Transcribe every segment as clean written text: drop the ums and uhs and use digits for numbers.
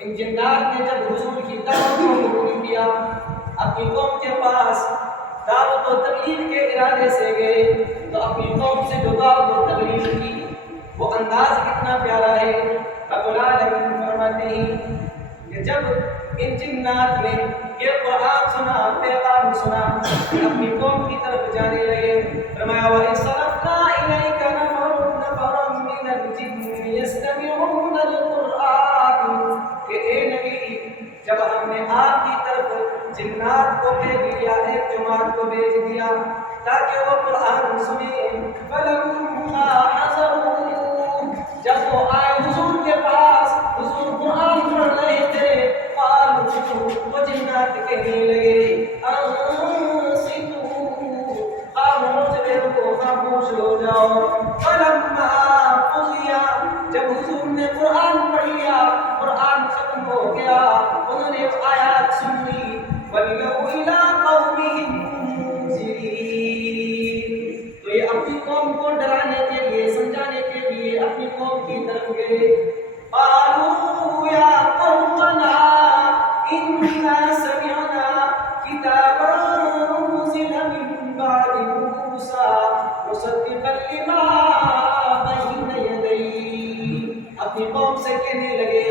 ان جنات نے جب حضور کی دعوت کو قبول کیا، اپنی قوم کے پاس دعوت و تبلیغ کے ارادے سے گئے، تو اپنی قوم سے جو دعوت و تبلیغ کی وہ انداز کتنا پیارا ہے۔ رب العالمین فرماتے ہیں کہ جب ان جنات نے یہ قرآن سنا، پیغام سنا، اپنی قوم کی طرف جانے لگے، فرمایا وَإِذْ صَرَفْنَا إِلَيْكَ نَفَرًا مِّنَ الْجِنِّ يَسْتَمِعُونَ الْقُرْآنَ، کہ اے نبی جب ہم نے آپ کی طرف جنات کو بھیج دیا، ایک جماعت کو بھیج دیا تاکہ وہ قرآن سنیں، فَلَمَّا حَضَرُوا، جب وہ آئے حضور کے پاس، حضور قرآن پڑھ رہے تھے، قالوا، وہ جنات کہنے لگے انصتوا، خاموش رہو، خاموش ہو جاؤ۔ فلما قضی، جب حضور نے قرآن پڑھ لیا، قرآن ختم ہو گیا، انہوں نے آیات سن لی، وَلَّوْا إِلَىٰ قَوْمِهِمْ مُنذِرِينَ، تو یہ اپنی قوم کو ڈرانے کے لیے، سمجھانے کے لیے اپنی قوم کی طرف گئے۔ قالوا یا قومنا انا سمعنا کتابا انزل من بعد موسیٰ مصدقا لما بین یدیہ، اپنی قوم سے کہنے لگے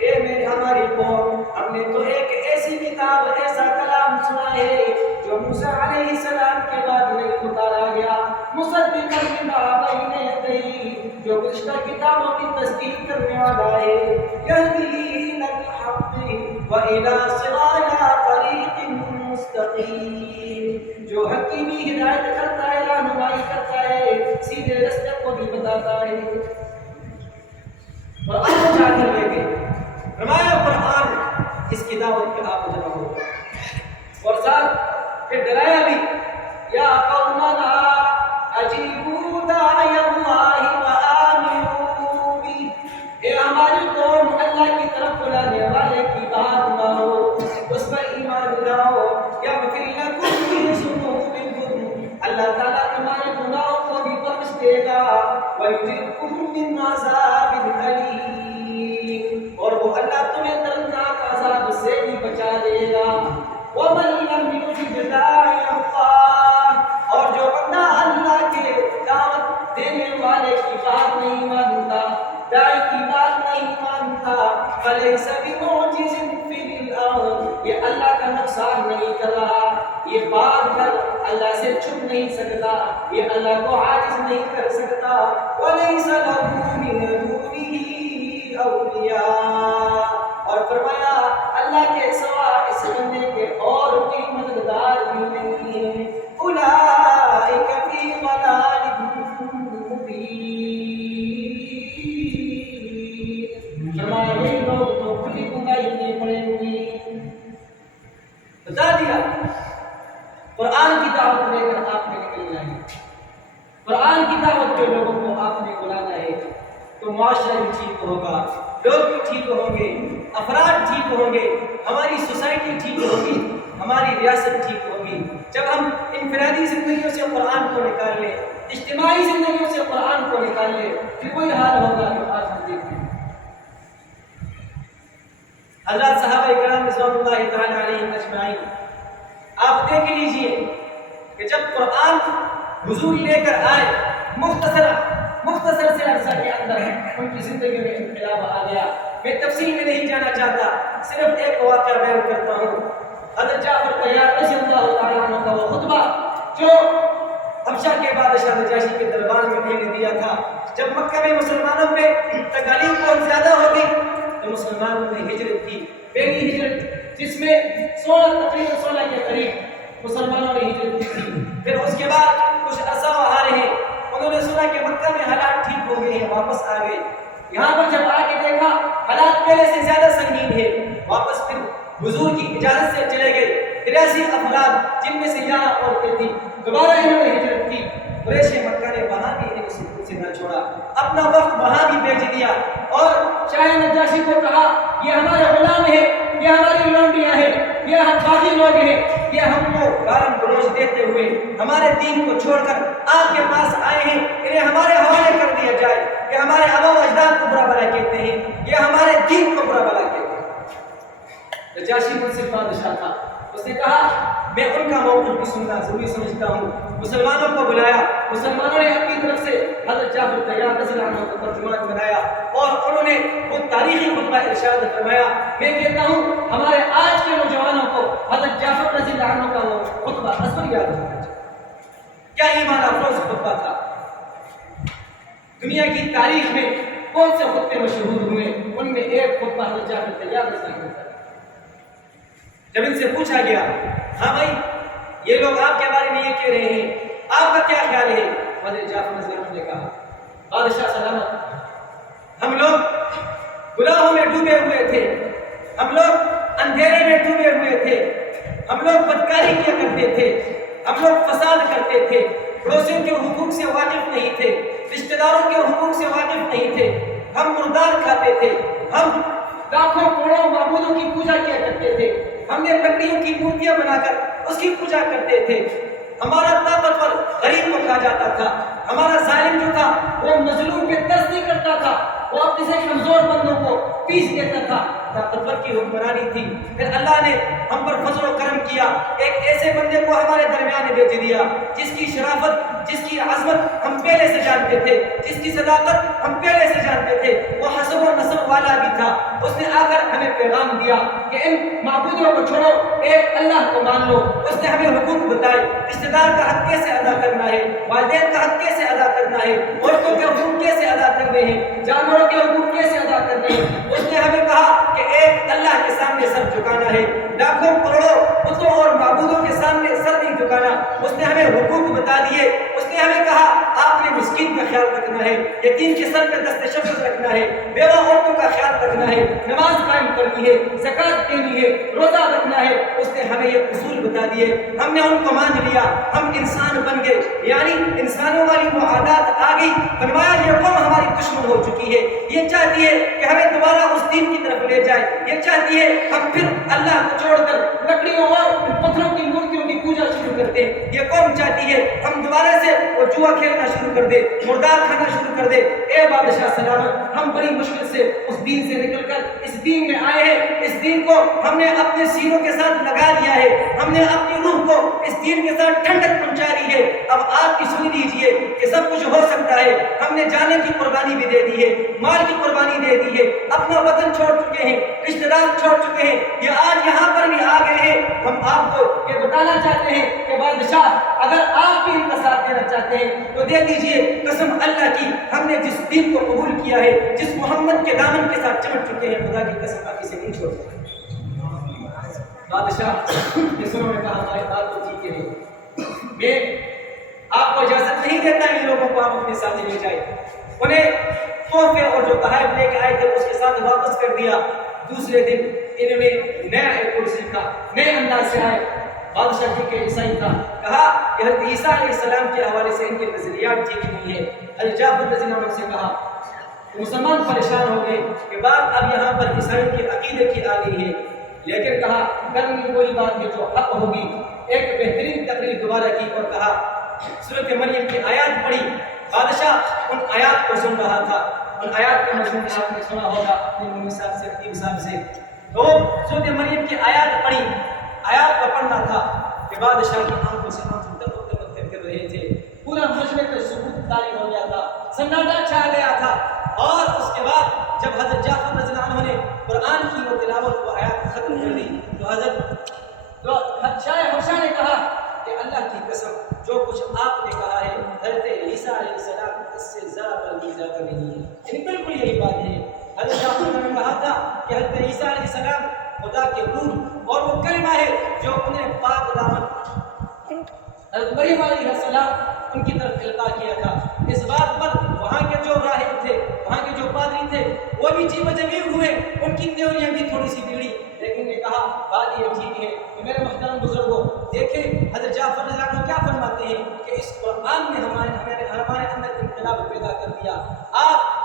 اے ہماری قوم، ہم نے تو ایک ایسی کتاب، ایسا کلام سنا ہے جو موسیٰ علیہ السلام کے بعد نہیں اتارا گیا، مصدقا لما بین یدیہ، جو گزشتہ کتابوں کی تصدیق کرنے والا ہے، یہدی الی الحق والی صراط طریق مستقیم، جو حق کی بھی ہدایت کرتا ہے، رہنمائی کرتا ہے، سیدھے راستے کو بھی بتاتا ہے۔ قرآن اٹھا کر لے گئے، فرمایا قرآن اس کی دعوت پہ آپ جمع ہو، اور ساتھ پھر ڈرایا بھی، یا قومنا اجیبوا داعی اللہ وآمنوا بہ، اے ہماری قوم اللہ کی طرف بلانے والے کی بات مانو، اس پر ایمان لاؤ، یغفر لکم من ذنوبکم، اللہ تعالیٰ تمہارے گناہوں کو بھی بخش دے گا، ویجرکم من عذاب الیم، اور وہ اللہ تمہیں دردناک عذاب سے بھی بچا دے گا۔ ومن لم یجب داعی اللہ، اور جو بندہ اللہ کے دعوت دینے والے کی بات نہیں مانتا، داعی کی بات نہیں مانتا، فلیس بمعجز فی الارض، یہ اللہ کا نقصان نہیں کر رہا، یہ بات کر اللہ سے چھپ نہیں سکتا، یہ اللہ کو عاجز نہیں کر سکتا، ولیس لہ من دونہ اولیاء، اور فرمایا اللہ کے سوا اس بندے کے اور کوئی مددگار بھی نہیں ہے، اولئک فی ضلال مبین، فرمایا یہ لوگ تو کھلی گمراہی میں پڑے ہوئے ہیں۔ بتا دیا قرآن کی دعوت لے کر آپ نے نکلنا ہے، قرآن کی دعوت کے لوگوں کو آپ نے بلانا ہے، تو معاشرہ بھی ٹھیک ہوگا، لوگ بھی ٹھیک ہوں گے، افراد ٹھیک ہوں گے، ہماری سوسائٹی ٹھیک ہوگی، ہماری ریاست ٹھیک ہوگی۔ جب ہم انفرادی زندگیوں سے قرآن کو نکال لیں، اجتماعی زندگیوں سے قرآن کو نکال لیں، پھر وہی حال ہوگا جو آج ہم دیکھتے ہیں۔ حضرات صحابہ کرام رضوان اللہ تعالی علیہم اجمعین، آپ دیکھ لیجئے کہ جب قرآن حضور لے کر آئے، مختصر سے عرصہ کے اندر ان کی زندگی میں انقلاب آ گیا۔ میں تفصیل میں نہیں جانا چاہتا، صرف ایک واقعہ بیان کرتا ہوں۔ حضرت جعفر طیار رضی اللہ تعالیٰ عنہ کا وہ خطبہ جو حبشہ کے بادشاہ نجاشی کے دربار میں میں نے دیا تھا، جب مکہ میں مسلمانوں پہ تکالیف بہت زیادہ ہو گئی تو مسلمانوں نے ہجرت کی، پہلی ہجرت جس میں تقریباً 16 کے قریب مسلمانوں نے ہجرت کی تھی۔ پھر اس کے بعد کچھ عرصہ وہاں رہے، انہوں نے سنا کہ مکہ میں حالات ٹھیک ہو گئے ہیں، واپس آ گئے۔ یہاں پر جب آ کے دیکھا حالات پہلے سے زیادہ سنگین ہے، واپس پھر حضور کی اجازت سے چلے گئے۔ 83 افراد جن میں سے 11 عورتیں تھیں، دوبارہ انہوں نے ہجرت کی۔ قریش مکہ نے وہاں بھی انہیں سکون سے نہ چھوڑا، اپنا وقت وہاں بھی بھیج دیا اور شاہ نجاشی کو کہا یہ ہمارے غلام ہیں، یہ ہماری لونڈیاں ہیں، یہ ہم باغی لوگ ہیں، یہ ہم کو گالم گلوچ دیتے ہوئے ہمارے دین کو چھوڑ کر آپ کے پاس آئے ہیں، انہیں ہمارے حوالے کر دیا جائے، یہ ہمارے آبا و اجداد کو برا بھلا کہتے ہیں، یہ ہمارے دین کو برا بھلا کہتے ہیں۔ نجاشی منصف بادشاہ تھا، اس نے کہا میں ان کا موقف بھی سننا ضروری سمجھتا ہوں۔ مسلمانوں کو بلایا، مسلمانوں نے اپنی طرف سے حضرت جعفر طیار رضی اللہ عنہ کو ترجمان بنایا اور انہوں نے وہ تاریخی خطبہ ارشاد فرمایا۔ میں کہتا ہوں ہمارے آج کے نوجوانوں کو حضرت جعفر رضی اللہ عنہ کا وہ خطبہ ازبر یاد رکھنا چاہیے۔ کیا ایمان افروز خطبہ تھا! دنیا کی تاریخ میں کون سے خطبے مشہور ہوئے، ان میں ایک خطبہ حضرت جعفر طیار رضی اللہ عنہ کا۔ جب ان سے پوچھا گیا ہاں بھائی یہ لوگ آپ کے بارے میں یہ کہہ رہے ہیں، آپ کا کیا خیال ہے؟ حضرت جعفر رضی اللہ عنہ نے کہا بادشاہ سلامت، ہم لوگ گناہوں میں ڈوبے ہوئے تھے، ہم لوگ اندھیرے میں ڈوبے ہوئے تھے، ہم لوگ بدکاری کیا کرتے تھے، ہم لوگ فساد کرتے تھے، پڑوسیوں کے حقوق سے واقف نہیں تھے، رشتہ داروں کے حقوق سے واقف نہیں تھے، ہم مردار کھاتے تھے، ہم لاکھوں کروڑوں معبودوں کی پوجا کیا کرتے تھے، ہم نے لکڑیوں کی مورتیاں بنا کر اس کی پوجا کرتے تھے، ہمارا طاقتور غریب کو کھا جاتا تھا، ہمارا ظالم جو تھا وہ مظلوم پہ ترس نہیں کرتا تھا، وہ اپنے سے کمزور بندوں کو پیس دیتا تھا، طاقتور کی حکمرانی تھی۔ پھر اللہ نے ہم پر فضل و کرم کیا، ایک ایسے بندے کو ہمارے درمیان بھیج دیا جس کی شرافت، جس کی عظمت ہم پہلے سے جانتے تھے، جس کی صداقت ہم پہلے سے جانتے تھے، وہ حسب و نسب والا بھی تھا۔ اس نے آ کر ہمیں پیغام دیا کہ ان معبودوں کو چھوڑو، ایک اللہ کو مان لو۔ اس نے ہمیں حقوق بتائے، رشتہ دار کا حق کیسے ادا کرنا ہے، والدین کا حق کیسے ادا کرنا ہے، عورتوں کے حقوق کیسے ادا کرنے ہیں، جانوروں کے حقوق کیسے ادا کرنے ہیں۔ اس نے ہمیں کہا کہ ایک اللہ کے سامنے سر جھکانا ہے، لاکھوں کروڑوں بتوں اور معبودوں کے سامنے سر نہیں جھکانا۔ اس نے ہمیں حقوق بتا دیے، اس نے ہمیں کہا آپ نے مسکین کا خیال رکھنا ہے، یتیم کے سر پہ دست شفقت رکھنا ہے، بیوہ عورتوں کا خیال رکھنا ہے، نماز قائم کرنی ہے، زکوٰۃ دینی ہے، روزہ رکھنا ہے۔ اس نے ہمیں یہ اصول بتا دیے، ہم نے ان کو مان لیا، ہم انسان بن گئے، یعنی انسانوں والی وہ عادات آ گئی۔ فرمایا یہ قوم ہماری دشمن ہو چکی ہے، یہ چاہتی ہے کہ ہمیں دوبارہ اس دین کی طرف لے جائے، یہ چاہتی ہے ہم پھر اللہ کو چھوڑ کر لکڑیوں اور پتھروں کی مورتیوں کی پوجا شروع کر دیں۔ یہ قوم چاہتی ہے ہم دوبارہ سے وہ جوا کھیلنا شروع کر دے، مردار کھانا شروع کر دے۔ اے بادشاہ سلامت، ہم بڑی مشکل سے اس دین سے نکل کر اس دین میں آئے ہیں، اس دین کو ہم نے اپنے سینوں کے ساتھ لگا لیا ہے، ہم نے اپنی روح کو اس دین کے ساتھ ٹھنڈک پہنچا دی ہے۔ اب آپ کی سن لیجئے کہ سب کچھ ہو سکتا ہے، ہم نے جانے کی قربانی بھی دے دی ہے، مال کی قربانی دے دی ہے، اپنا وطن چھوڑ چکے ہیں، رشتہ دار چھوڑ چکے ہیں، یہ آج یہاں پر بھی آ گئے ہیں۔ ہم آپ کو یہ بتانا چاہتے ہیں کہ بادشاہ اگر آپ بھی ان کا ساتھ دینا چاہتے ہیں تو دے دیجئے، قسم اللہ کی ہم نے جس دین کو قبول کیا ہے، جس محمد کے دامن کے ساتھ چمٹ چکے ہیں، خدا کی قسم آپ اسے نہیں چھوڑ سکتے۔ بادشاہ نے سنوں نے کہا ہماری بات کو ٹھیک ہے، میں آپ کو اجازت نہیں دیتا ان لوگوں کو آپ اپنے ساتھ لے جائے۔ انہیں تحفے اور جو تحائف لے کے آئے تھے اس کے ساتھ واپس کر دیا۔ دوسرے دن انہوں نے نیا ایک سیکھا، نئے انداز سے آئے۔ بادشاہ کی کہ عیسائی تھا، کہا کہ حضرت عیسیٰ علیہ السلام کے حوالے سے ان کے نظریات ٹھیک نہیں ہے۔ حضرت جعفر رضی اللہ عنہ سے کہا، مسلمان پریشان ہو گئے کہ بات اب یہاں پر عیسائی کے عقیدے کی آ گئی ہے، لیکن کہا کرنے کی کوئی بات نہیں جو حق ہوگی۔ ایک بہترین تقریر دوبارہ کی اور کہا سورۃ مریم کی آیات پڑھی۔ بادشاہ ان آیات کو سن رہا تھا، ان آیات کا مضمون آپ نے سنا ہوگا اپنے مولوی صاحب سے، خطیب صاحب سے۔ تو سورۃ مریم کی آیات پڑھی، آیات کو پڑھنا تھا کہ بادشاہ کی آنکھوں سے آنسو ٹپک کر رہے تھے، پورا مجمع پہ سکوت طاری ہو گیا تھا، سناٹا چھا گیا تھا۔ اور اس کے بعد جب حضرت جعفر رضی اللہ عنہ نے قرآن کی وہ تلاوت وہ آیات ختم کر دی تو حضرت شاہ حبشہ نے کہا کہ اللہ کی قسم جو کچھ آپ نے کہا ہے حضرت عیسیٰ علیہ السلام اس سے ذرا پر بھی زیادہ نہیں ہے، یعنی بالکل یہی بات ہے۔ حضرت جعفر نے کہا تھا کہ حضرت عیسیٰ علیہ السلام خدا کے روح اور وہ کلمہ ہے جو انہیں پاک دامن حضرت مریم علیہ السلام ان کی طرف القاء کیا تھا۔ اس بات پر وہاں کے جو راہب تھے، وہاں کے جو پادری تھے، وہ بھی جی بجبی ہوئے، ان کی تیوریاں بھی تھوڑی سی بگڑی، لیکن نے کہا بات یہ ٹھیک ہے کہ میرے محترم بزرگوں دیکھیں حضرت جعفر رضی اللہ عنہ کیا فرماتے ہیں کہ اس قرآن نے ہمارے اندر انقلاب پیدا کر دیا۔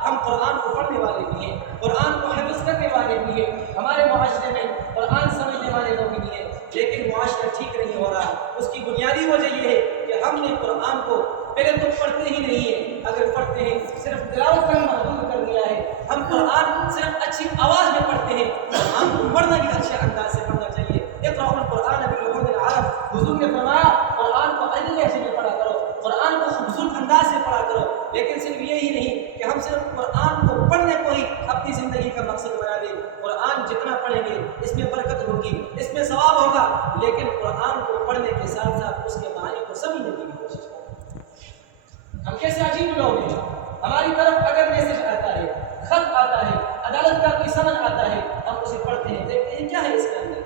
ہم قرآن کو پڑھنے والے بھی ہیں، قرآن کو حفظ کرنے والے بھی ہیں، ہمارے معاشرے میں قرآن سمجھنے والے لوگ بھی ہیں، لیکن معاشرہ ٹھیک نہیں ہو رہا۔ اس کی بنیادی وجہ یہ ہے کہ ہم نے قرآن کو پہلے تو پڑھتے ہی نہیں ہیں، اگر پڑھتے ہیں صرف تلاوت کرنا محدود کر دیا ہے۔ ہم قرآن صرف اچھی آواز میں پڑھتے ہیں، قرآن کو پڑھنا قرآن بھی اچھے انداز سے پڑھنا چاہیے. اقرأوا القرآن باللغة العرب. حضور نے فرمایا قرآن کو عربی لہجے میں پڑھا کرو, قرآن کو خوبصورت انداز سے پڑھا کرو. لیکن صرف یہی نہیں کہ ہم صرف قرآن کو پڑھنے کو ہی اپنی زندگی کا مقصد بنا دیں. قرآن جتنا پڑھیں گے اس میں برکت ہوگی, اس میں ثواب ہوگا, لیکن قرآن کو پڑھنے کے ساتھ ساتھ اس کے معنی کو سمجھنے کی بھی کوشش کریں. ہم کیسے عجیب لوگ ہیں, ہماری طرف اگر میسج آتا ہے, خط آتا ہے, عدالت کا کوئی سمن آتا ہے, ہم اسے پڑھتے ہیں, دیکھتے ہیں کیا ہے اس کے اندر.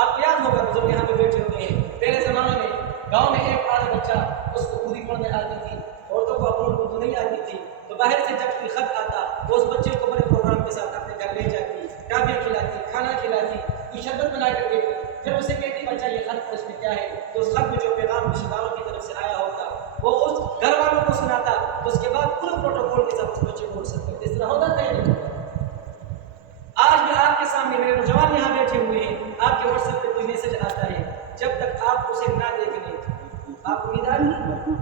آپ کو یاد ہوگا بزرگ یہاں پہ بیٹھے ہوتے ہیں, پہلے زمانے میں گاؤں میں ایک آدھ بچہ اس کو اردو پڑھنے آتی تھی, عورتوں کو اپنی اردو نہیں آتی تھی, تو باہر سے جب کوئی خط آتا تو اس بچے کو بڑے پروگرام کے ساتھ اپنے گھر لے جاتی, ٹافیاں کھلاتی, کھانا کھلاتی, کوئی شربت بنا کر دیتی, پھر اسے کہتی بچہ یہ خط اس میں کیا ہے, تو اس خط میں جو پیغام رشتہ داروں کی طرف سے آیا ہوتا وہ اس گھر والوں کو سناتا, اس کے بعد پورے پروٹوکول کے ساتھ اس بچے کو سکتے. اس طرح ہوتا تھا نہیں. آج بھی آپ کے سامنے میرے نوجوان یہاں بیٹھے ہوئے ہیں, آپ کے واٹس ایپ پہ کوئی میسج آتا ہے, جب تک آپ اسے نہ دیکھ لیں آپ کو نیند آئی,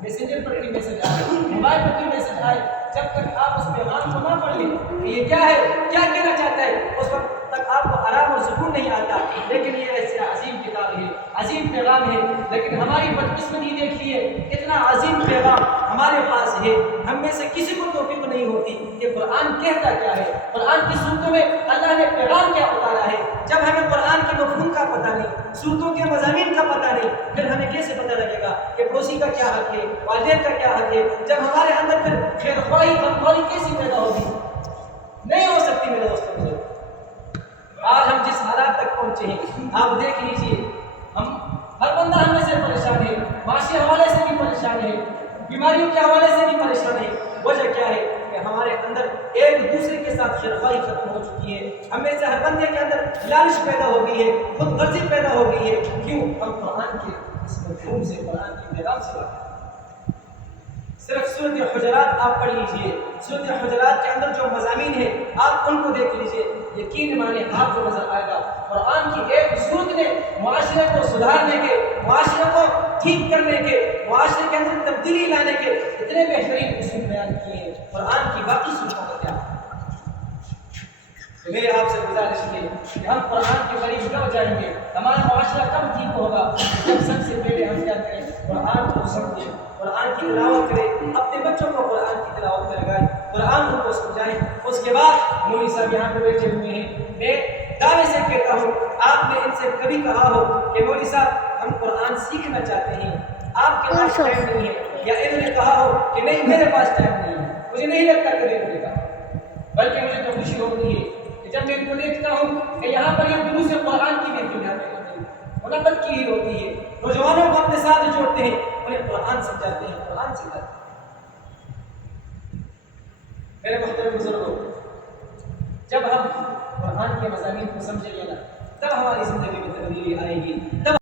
میسنجر پر کوئی میسج آئے, موبائل پر کوئی میسج آئے, جب تک آپ اس پیغام کو نہ پڑھ لیں کہ یہ کیا ہے, کیا کہنا چاہتا ہے, اس وقت تک آپ کو آرام اور سکون نہیں آتا. لیکن یہ ایسے عظیم کتاب ہے, عظیم پیغام ہے, لیکن ہماری بدقسمتی دیکھیے اتنا عظیم پیغام ہمارے پاس ہے, ہم میں سے کسی کو توفیق نہیں ہوتی کہ قرآن کہتا کیا ہے, قرآن کی صورتوں میں اللہ نے پیغام کیا اتارا ہے. جب ہمیں قرآن کے مفہوم کا پتہ نہیں, صورتوں کے مضامین کا پتہ نہیں, پھر ہمیں کیسے پتہ لگے گا کہ پڑوسی کا کیا حق ہے, والدین کا کیا حق ہے. جب ہمارے اندر پھر خیر خواہی غمخواری کیسی پیدا ہوگی, نہیں ہو سکتی میرے دوستوں. آج ہم جس حالات تک پہنچے ہیں آپ دیکھ لیجئے, ہم ہر بندہ ہم میں سے پریشان ہے, معاشی حوالے سے بھی پریشان ہے, بیماریوں کے حوالے سے بھی پریشان ہے. وجہ کیا ہے کہ ہمارے اندر ایک دوسرے کے ساتھ خیرخواہی ختم ہو چکی ہے. ہمیں سے ہر بندے کے اندر لالچ پیدا ہو گئی ہے, خود غرضی پیدا ہو گئی ہے. کیوں؟ ہم قرآن کے اس مفہوم سے, قرآن کے پیغام سے واقف. صرف سورۃ حجرات آپ پڑھ لیجئے, سورۃ حجرات کے اندر جو مضامین ہیں آپ ان کو دیکھ لیجئے, یقین مانے آپ کو نظر آئے گا قرآن کی ایک سورت نے معاشرے کو سدھارنے کے, معاشرے کو ٹھیک کرنے کے, معاشرے کے اندر تبدیلی لانے کے اتنے بہترین اصول بیان کیے ہیں. قرآن کی باقی سورتوں کا کیا؟ تو میرے آپ سے گزارش ہے کہ ہم قرآن کے قریب کب جائیں گے, ہمارا معاشرہ کب ٹھیک ہوگا, جب سب سے پہلے ہم کیا کریں, قرآن کو سمجھیں, قرآن کی تلاوت کریں, اپنے بچوں کو قرآن کی تلاوت میں لگائیں, قرآن کو سمجھائیں. اس کے بعد مولوی صاحب یہاں پہ بیٹھے ہوئے ہیں, میں دعوے سے کہتا ہوں آپ نے ان سے کبھی کہا ہو کہ مولوی صاحب ہم قرآن سیکھنا چاہتے ہیں, آپ کے پاس ٹائم نہیں ہے, یا انہوں نے کہا ہو کہ نہیں میرے پاس ٹائم نہیں ہے, مجھے نہیں لگتا کبھی انہوں نے کہا, بلکہ مجھے تو خوشی ہوتی ہے کہ جب میں ان کو دیکھتا ہوں کہ یہاں پر یہ دروس قرآن کی محفل یہاں پہ ہوتی ہے, منعقد کی ہوتی ہے, نوجوانوں کو اپنے ساتھ جوڑتے ہیں, انہیں قرآن سمجھاتے ہیں, قرآن سکھاتے ہیں. میرے محترم بزرگوں, جب ہم قرآن کے مضامین کو سمجھیں گے نا, تب ہماری زندگی میں تبدیلی آئے گی. تب